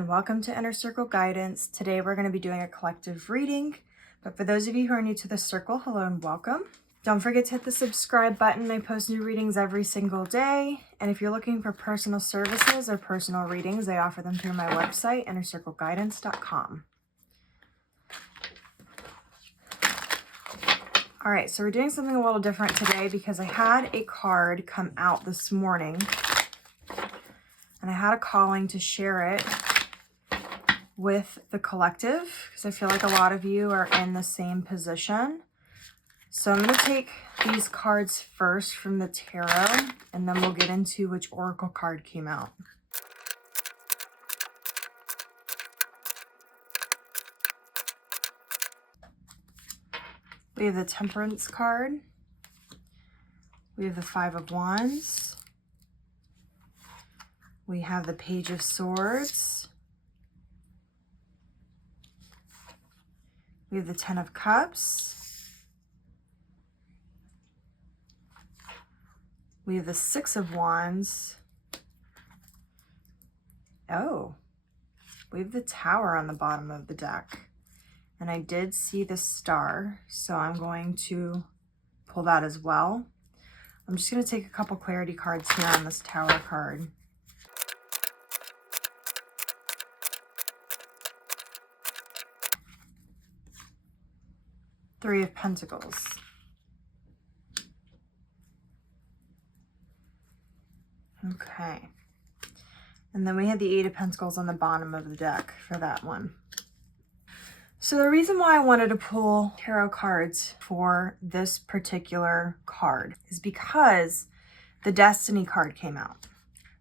and welcome to Inner Circle Guidance. Today we're going to be doing a collective reading, but for those of you who are new to the circle, hello and welcome. Don't forget to hit the subscribe button. I post new readings every single day, and if you're looking for personal services or personal readings, I offer them through my website, innercircleguidance.com. All right, so we're doing something a little different today because I had a card come out this morning and I had a calling to share it with the collective because I feel like a lot of you are in the same position. So I'm going to take these cards first from the tarot, and then we'll get into which oracle card came out. We have the Temperance card. We have the Five of Wands. We have the Page of Swords. We have the Ten of Cups. We have the Six of Wands. Oh, we have the Tower on the bottom of the deck. And I did see the star, so I'm going to pull that as well. I'm just going to take a couple clarity cards here on this Tower card. Three of Pentacles. Okay. And then we have the Eight of Pentacles on the bottom of the deck for that one. So the reason why I wanted to pull tarot cards for this particular card is because the Destiny card came out.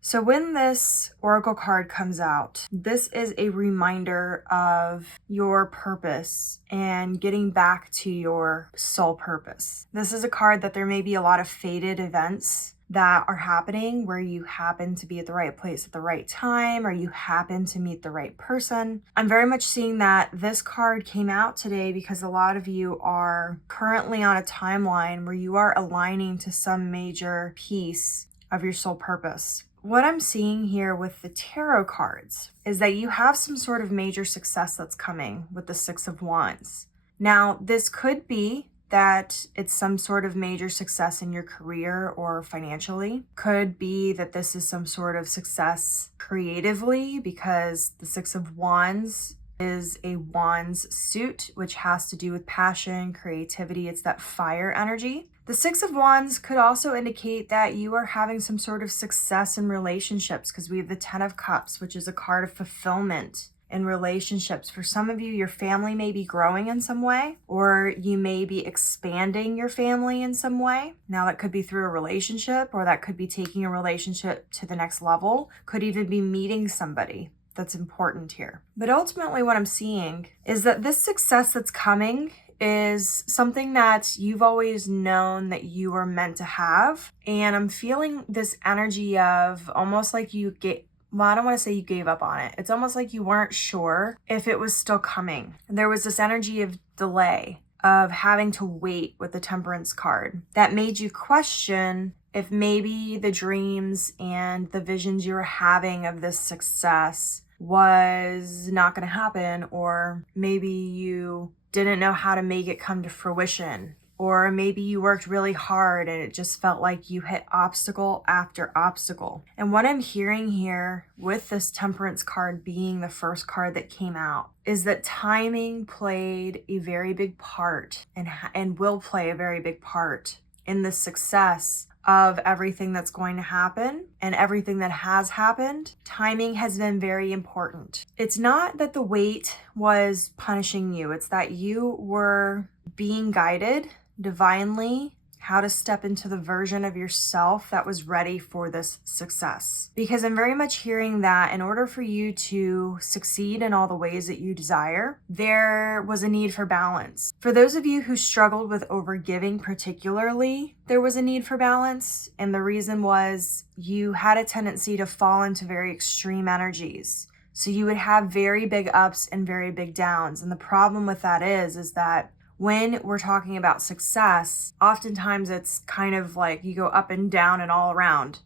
So when this oracle card comes out, this is a reminder of your purpose and getting back to your soul purpose. This is a card that there may be a lot of fated events that are happening where you happen to be at the right place at the right time, or you happen to meet the right person. I'm very much seeing that this card came out today because a lot of you are currently on a timeline where you are aligning to some major piece of your soul purpose. What I'm seeing here with the tarot cards is that you have some sort of major success that's coming with the Six of Wands. Now, this could be that it's some sort of major success in your career or financially. Could be that this is some sort of success creatively because the Six of Wands is a wands suit, which has to do with passion, creativity. It's that fire energy. The Six of Wands could also indicate that you are having some sort of success in relationships because we have the Ten of Cups, which is a card of fulfillment in relationships. For some of you, your family may be growing in some way, or you may be expanding your family in some way. Now that could be through a relationship, or that could be taking a relationship to the next level. Could even be meeting somebody that's important here. But ultimately what I'm seeing is that this success that's coming is something that you've always known that you were meant to have. And I'm feeling this energy of almost like I don't want to say you gave up on it. It's almost like you weren't sure if it was still coming. There was this energy of delay, of having to wait with the Temperance card that made you question if maybe the dreams and the visions you were having of this success was not going to happen, or maybe you didn't know how to make it come to fruition, or maybe you worked really hard and it just felt like you hit obstacle after obstacle. And what I'm hearing here with this Temperance card being the first card that came out is that timing played a very big part and will play a very big part in the success of everything that's going to happen and everything that has happened. Timing has been very important. It's not that the wait was punishing you. It's that you were being guided divinely how to step into the version of yourself that was ready for this success. Because I'm very much hearing that in order for you to succeed in all the ways that you desire, there was a need for balance. For those of you who struggled with overgiving particularly, there was a need for balance. And the reason was you had a tendency to fall into very extreme energies. So you would have very big ups and very big downs. And the problem with that is that when we're talking about success, oftentimes it's kind of like you go up and down and all around.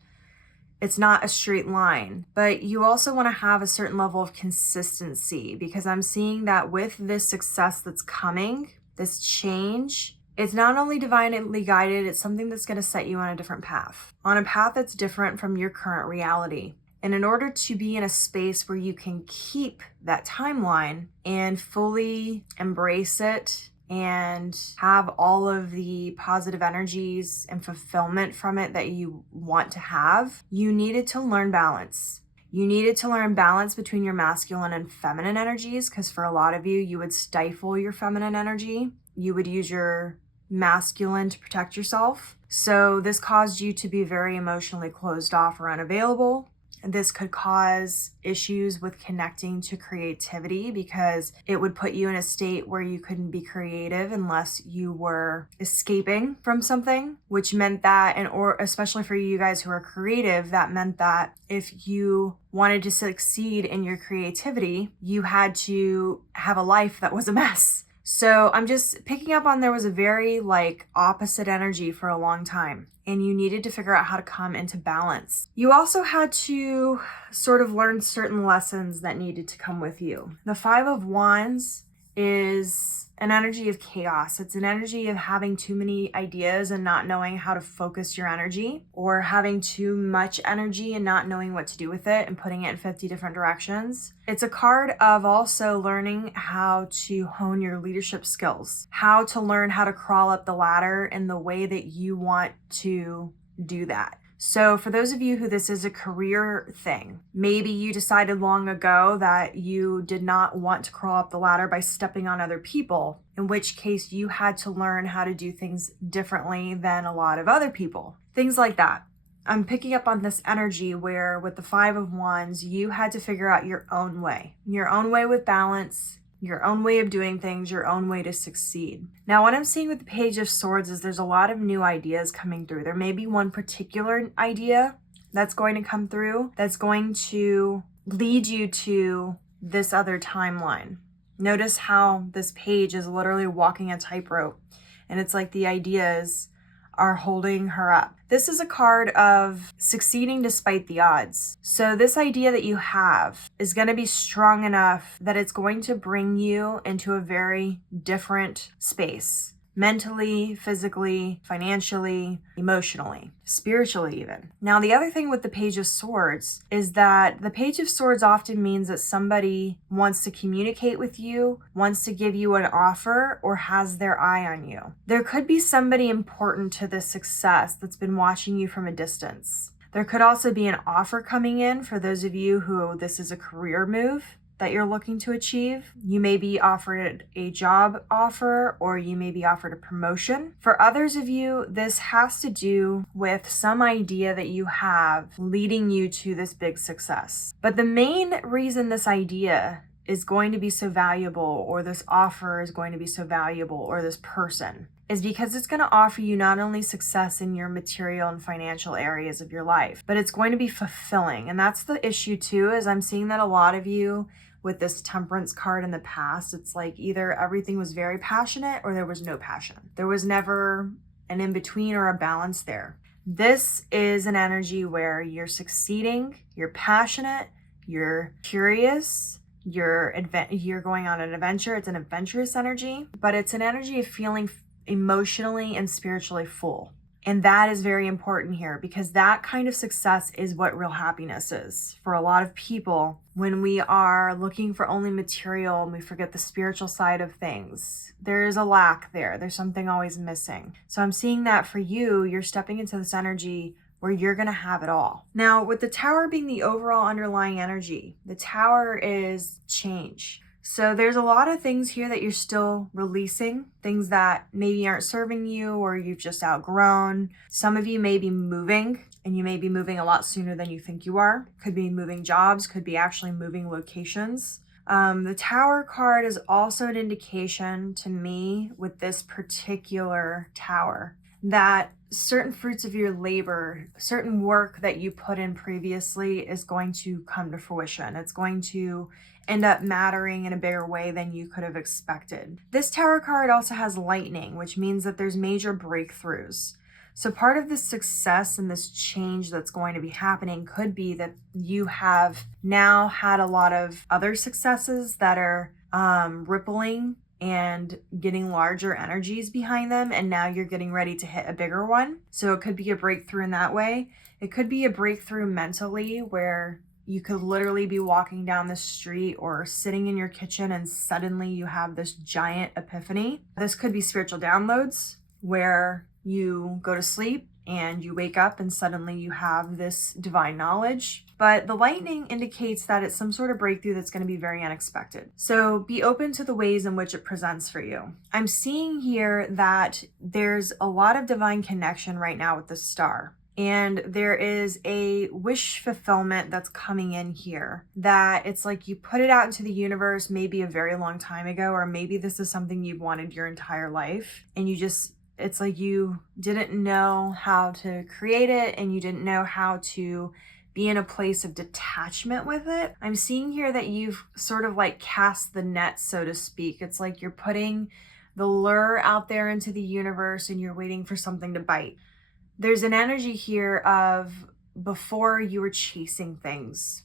It's not a straight line, but you also want to have a certain level of consistency, because I'm seeing that with this success that's coming, this change, it's not only divinely guided, it's something that's going to set you on a different path, on a path that's different from your current reality. And in order to be in a space where you can keep that timeline and fully embrace it and have all of the positive energies and fulfillment from it that you want to have, you needed to learn balance. You needed to learn balance between your masculine and feminine energies, because for a lot of you, you would stifle your feminine energy. You would use your masculine to protect yourself. So this caused you to be very emotionally closed off or unavailable. This could cause issues with connecting to creativity, because it would put you in a state where you couldn't be creative unless you were escaping from something, which meant that, or especially for you guys who are creative, that meant that if you wanted to succeed in your creativity, you had to have a life that was a mess. So I'm just picking up on there was a very opposite energy for a long time, and you needed to figure out how to come into balance. You also had to sort of learn certain lessons that needed to come with you. The Five of Wands is an energy of chaos. It's an energy of having too many ideas and not knowing how to focus your energy, or having too much energy and not knowing what to do with it and putting it in 50 different directions. It's a card of also learning how to hone your leadership skills, how to learn how to crawl up the ladder in the way that you want to do that. So for those of you who this is a career thing, maybe you decided long ago that you did not want to crawl up the ladder by stepping on other people, in which case you had to learn how to do things differently than a lot of other people. Things like that. I'm picking up on this energy where with the Five of Wands, you had to figure out your own way with balance, your own way of doing things, your own way to succeed. Now, what I'm seeing with the Page of Swords is there's a lot of new ideas coming through. There may be one particular idea that's going to come through that's going to lead you to this other timeline. Notice how this page is literally walking a tightrope, and it's like the ideas are holding her up. This is a card of succeeding despite the odds. So this idea that you have is going to be strong enough that it's going to bring you into a very different space. Mentally, physically, financially, emotionally, spiritually even. Now, the other thing with the Page of Swords is that the Page of Swords often means that somebody wants to communicate with you, wants to give you an offer, or has their eye on you. There could be somebody important to this success that's been watching you from a distance. There could also be an offer coming in for those of you who this is a career move that you're looking to achieve. You may be offered a job offer, or you may be offered a promotion. For others of you, this has to do with some idea that you have leading you to this big success. But the main reason this idea is going to be so valuable, or this offer is going to be so valuable, or this person, is because it's going to offer you not only success in your material and financial areas of your life, but it's going to be fulfilling. And that's the issue too, is I'm seeing that a lot of you with this Temperance card in the past, it's like either everything was very passionate or there was no passion. There was never an in-between or a balance there. This is an energy where you're succeeding, you're passionate, you're curious, you're going on an adventure. It's an adventurous energy, but it's an energy of feeling emotionally and spiritually full. And that is very important here, because that kind of success is what real happiness is. For a lot of people, when we are looking for only material and we forget the spiritual side of things, there is a lack there. There's something always missing. So I'm seeing that for you, you're stepping into this energy where you're going to have it all. Now, with the Tower being the overall underlying energy, the Tower is change. So there's a lot of things here that you're still releasing, things that maybe aren't serving you or you've just outgrown. Some of you may be moving, and you may be moving a lot sooner than you think you are. Could be moving jobs, could be actually moving locations. The Tower card is also an indication to me with this particular Tower that certain fruits of your labor, certain work that you put in previously is going to come to fruition. It's going to end up mattering in a bigger way than you could have expected. This Tower card also has lightning, which means that there's major breakthroughs. So part of this success and this change that's going to be happening could be that you have now had a lot of other successes that are rippling and getting larger energies behind them. And now you're getting ready to hit a bigger one. So it could be a breakthrough in that way. It could be a breakthrough mentally where you could literally be walking down the street or sitting in your kitchen and suddenly you have this giant epiphany. This could be spiritual downloads where you go to sleep and you wake up and suddenly you have this divine knowledge. But the lightning indicates that it's some sort of breakthrough that's going to be very unexpected. So be open to the ways in which it presents for you. I'm seeing here that there's a lot of divine connection right now with the star. And there is a wish fulfillment that's coming in here, that it's like you put it out into the universe maybe a very long time ago, or maybe this is something you've wanted your entire life and it's like you didn't know how to create it and you didn't know how to be in a place of detachment with it. I'm seeing here that you've sort of like cast the net, so to speak. It's like you're putting the lure out there into the universe and you're waiting for something to bite. There's an energy here of before you were chasing things.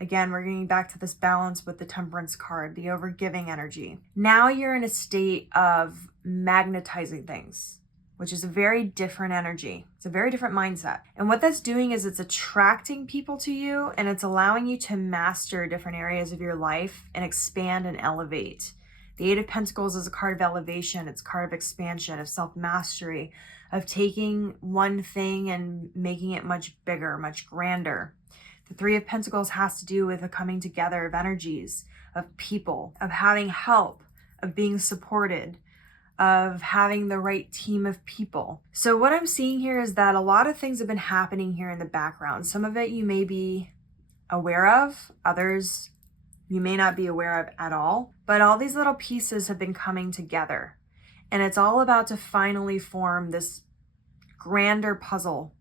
Again, we're getting back to this balance with the Temperance card, the overgiving energy. Now you're in a state of magnetizing things, which is a very different energy. It's a very different mindset. And what that's doing is it's attracting people to you and it's allowing you to master different areas of your life and expand and elevate. The Eight of Pentacles is a card of elevation. It's a card of expansion, of self-mastery, of taking one thing and making it much bigger, much grander. The Three of Pentacles has to do with a coming together of energies, of people, of having help, of being supported, of having the right team of people. So what I'm seeing here is that a lot of things have been happening here in the background. Some of it you may be aware of, others you may not be aware of at all, but all these little pieces have been coming together. And it's all about to finally form this grander puzzle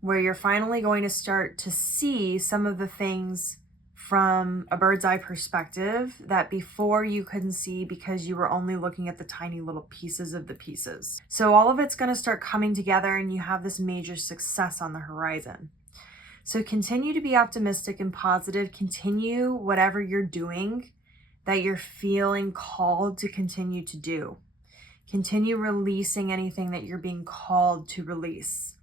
where you're finally going to start to see some of the things from a bird's eye perspective that before you couldn't see because you were only looking at the tiny little pieces of the pieces. So all of it's going to start coming together and you have this major success on the horizon. So continue to be optimistic and positive. Continue whatever you're doing that you're feeling called to continue to do. Continue releasing anything that you're being called to release.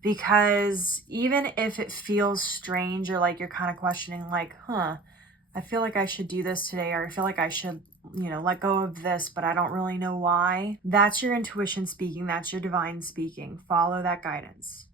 Because even if it feels strange or like you're kind of questioning like, I feel like I should do this today, or I feel like I should, let go of this, but I don't really know why. That's your intuition speaking. That's your divine speaking. Follow that guidance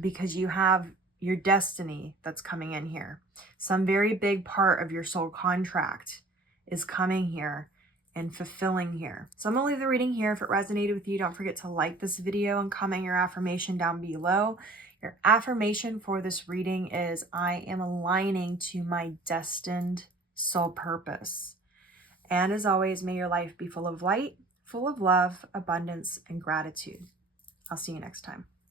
because you have your destiny that's coming in here. Some very big part of your soul contract is coming here and fulfilling here. So I'm gonna leave the reading here. If it resonated with you, don't forget to like this video and comment your affirmation down below. Your affirmation for this reading is, I am aligning to my destined soul purpose. And as always, may your life be full of light, full of love, abundance, and gratitude. I'll see you next time.